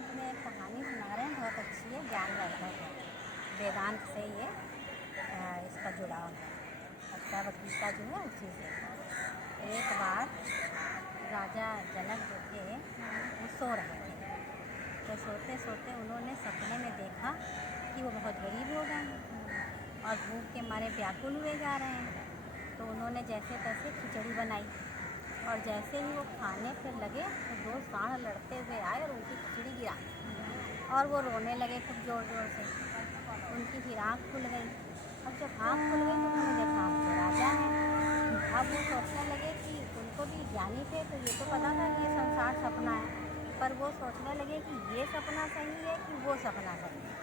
हम तुम्हें एक कहानी सुना रहे हैं, बहुत अच्छी है, ज्ञानवर्धक है। वेदांत से ये इसका जुड़ाव है। अष्टावक्र गीता जो है उसी से। एक बार राजा जनक जो थे वो सो रहे थे, तो सोते सोते उन्होंने सपने में देखा कि वो बहुत गरीब हो गए हैं और भूख के मारे व्याकुल हुए जा रहे हैं। तो उन्होंने जैसे तैसे खिचड़ी बनाई और जैसे ही वो खाने फिर लगे तो दो सांड लड़ते हुए आए और उनकी खिचड़ी गिरा और वो रोने लगे खूब ज़ोर ज़ोर से। उनकी फिर आँख खुल गई। अब जब आँख खुल गई तो उन्होंने देखा हम तो राजा हैं। अब वो सोचने लगे कि उनको भी ज्ञानी थे तो ये तो पता था कि ये संसार सपना है, पर वो सोचने लगे कि ये सपना सही है कि वो सपना सही है।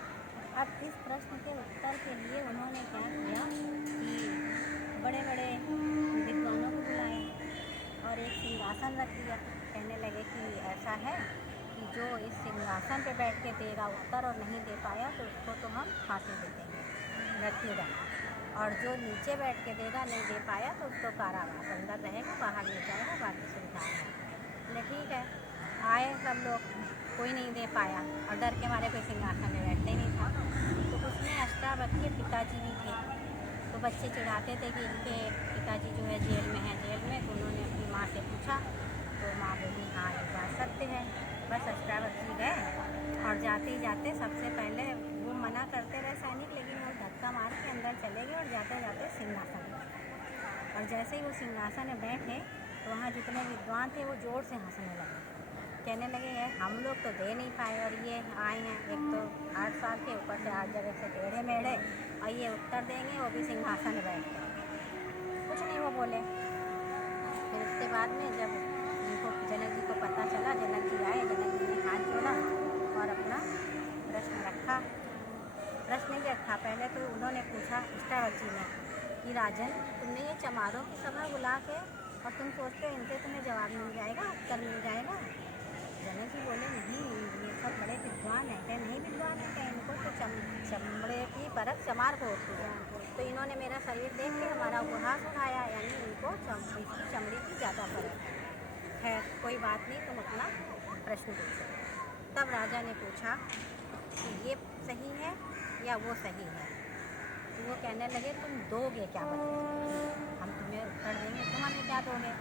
अब इस प्रश्न के उत्तर के लिए उन्होंने क्या किया कि बड़े बड़े विद्वानों को बुलाए और एक सिंहासन रख दिया। कहने लगे कि ऐसा है कि जो इस सिंहासन पे बैठ के देगा उत्तर और नहीं दे पाया तो उसको तो हम फांसी दे देंगे, मृत्युदंड, और जो नीचे बैठ के देगा नहीं दे पाया तो उसको कारावास, अंदर रहेगा, बाहर नहीं जाएगा, बाकी सुविधाएँ हैं। बोले ठीक है। आए सब लोग, कोई नहीं दे पाया और डर के मारे कोई सिंहासन में बैठते नहीं था। तो उसमें अष्टावक्र के पिताजी भी थे। तो बच्चे चिढ़ाते थे कि इनके पिताजी जो है जेल में हैं, जेल में। तो उन्होंने अपनी माँ से पूछा तो माँ बोली हाँ ये बात सत्य है। बस अष्टावक्र जी गए और जाते ही जाते सबसे पहले वो मना करते रहे सैनिक, लेकिन वो धक्का मार के अंदर चले गए और जाते जाते सिंहासन में। और जैसे ही वो सिंहासन में बैठे तो वहाँ जितने विद्वान थे वो ज़ोर से हंसने लगे। कहने लगे हम लोग तो दे नहीं पाए और ये आए हैं, एक तो 8 साल के, ऊपर से 8 जगह से टेढ़े मेढ़े, और ये उत्तर देंगे वो भी सिंहासन में बैठ के। कुछ नहीं वो बोले। फिर उसके बाद में जब उनको जनक जी को पता चला, जनक जी आए, जनक जी ने हाथ जोड़ा और अपना प्रश्न रखा। प्रश्न नहीं रखा, पहले तो उन्होंने पूछा अष्टावक्र जी ने कि राजन, तुमने ये चमारों की सभा बुला के और तुम सोचते हो इनसे तुम्हें जवाब मिल जाएगा, उत्तर मिल जाएगा। जनक जी बोले नहीं, ये सब बड़े विद्वान हैं। क्या नहीं विद्वान है? क्या इनको तो चमड़े की परख चमार को होती है। तो इन्होंने मेरा शरीर देख के हमारा उपहास उठाया, यानी इनको चमड़े की ज़्यादा परख है। खैर कोई बात नहीं, तुम अपना प्रश्न पूछो। तब राजा ने पूछा कि ये सही है या वो सही है। तो वो कहने लगे तुम दोगे क्या बदले? हम तुम्हें उत्तर देंगे, तुम हमें क्या दोगे?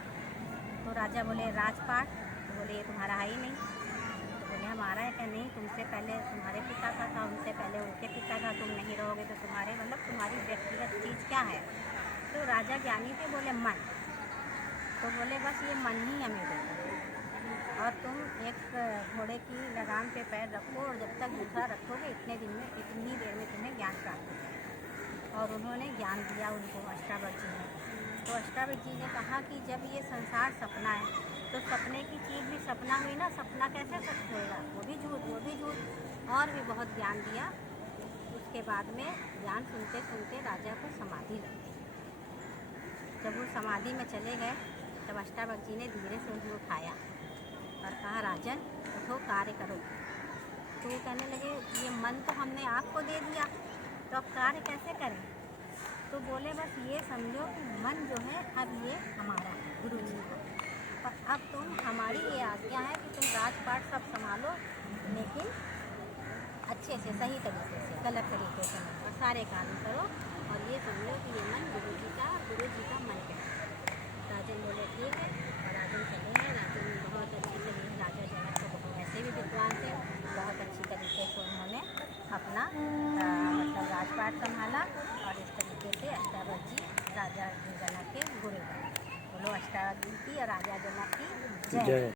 तो राजा बोले राजपाट। तो बोले ये तुम्हारा है ही नहीं। तो बोले हमारा है क्या? नहीं, तुमसे पहले तुम्हारे पिता का था, उनसे पहले उनके पिता का, तुम नहीं रहोगे तो तुम्हारे मतलब तुम्हारी व्यक्तिगत चीज़ क्या है? तो राजा ज्ञानी थे, बोले मन। तो बोले बस ये मन ही हमें दो और तुम एक घोड़े की लगाम पे पैर रखो और जब तक दूसरा रखोगे इतने दिन में, इतनी देर में तुम्हें ज्ञान प्राप्त हो जाएगा। और उन्होंने ज्ञान दिया उनको अष्टावक्र जी ने। तो अष्टावक्र जी ने कहा कि जब ये संसार सपना है तो सपने की चीज़ भी सपना हुई ना, सपना कैसे सच होएगा? वो भी झूठ, वो भी झूठ। और भी बहुत ज्ञान दिया। उसके बाद में ज्ञान सुनते सुनते राजा को समाधि लग गई। जब वो समाधि में चले गए तब अष्टावक्र जी ने धीरे से उन्हें उठाया और कहा राजन उठो, कार्य करो। तो वो कहने लगे ये मन तो हमने आपको दे दिया, तो अब कार्य कैसे करें? तो बोले बस ये समझो कि मन जो है अब ये हमारा है, गुरु जी का, और अब तुम, हमारी ये आज्ञा है कि तुम राजपाट सब संभालो, लेकिन अच्छे से, सही तरीके से, गलत तरीके से नहीं, और सारे काम करो। और ये समझो कि ये मन गुरु जी का मन है। राजन बोले ठीक है, और राजन चले गए। राजन बहुत अच्छे से, राजा जनक को बहुत ऐसे भी विद्वान थे, बहुत अच्छी तरीके से उन्होंने अपना मतलब राजपाट संभाला और इस तरीके से अष्टावक्र जी राजा जनक के गुरु बने। बोलो अष्टावक्र जी की और राजा जनक की जय।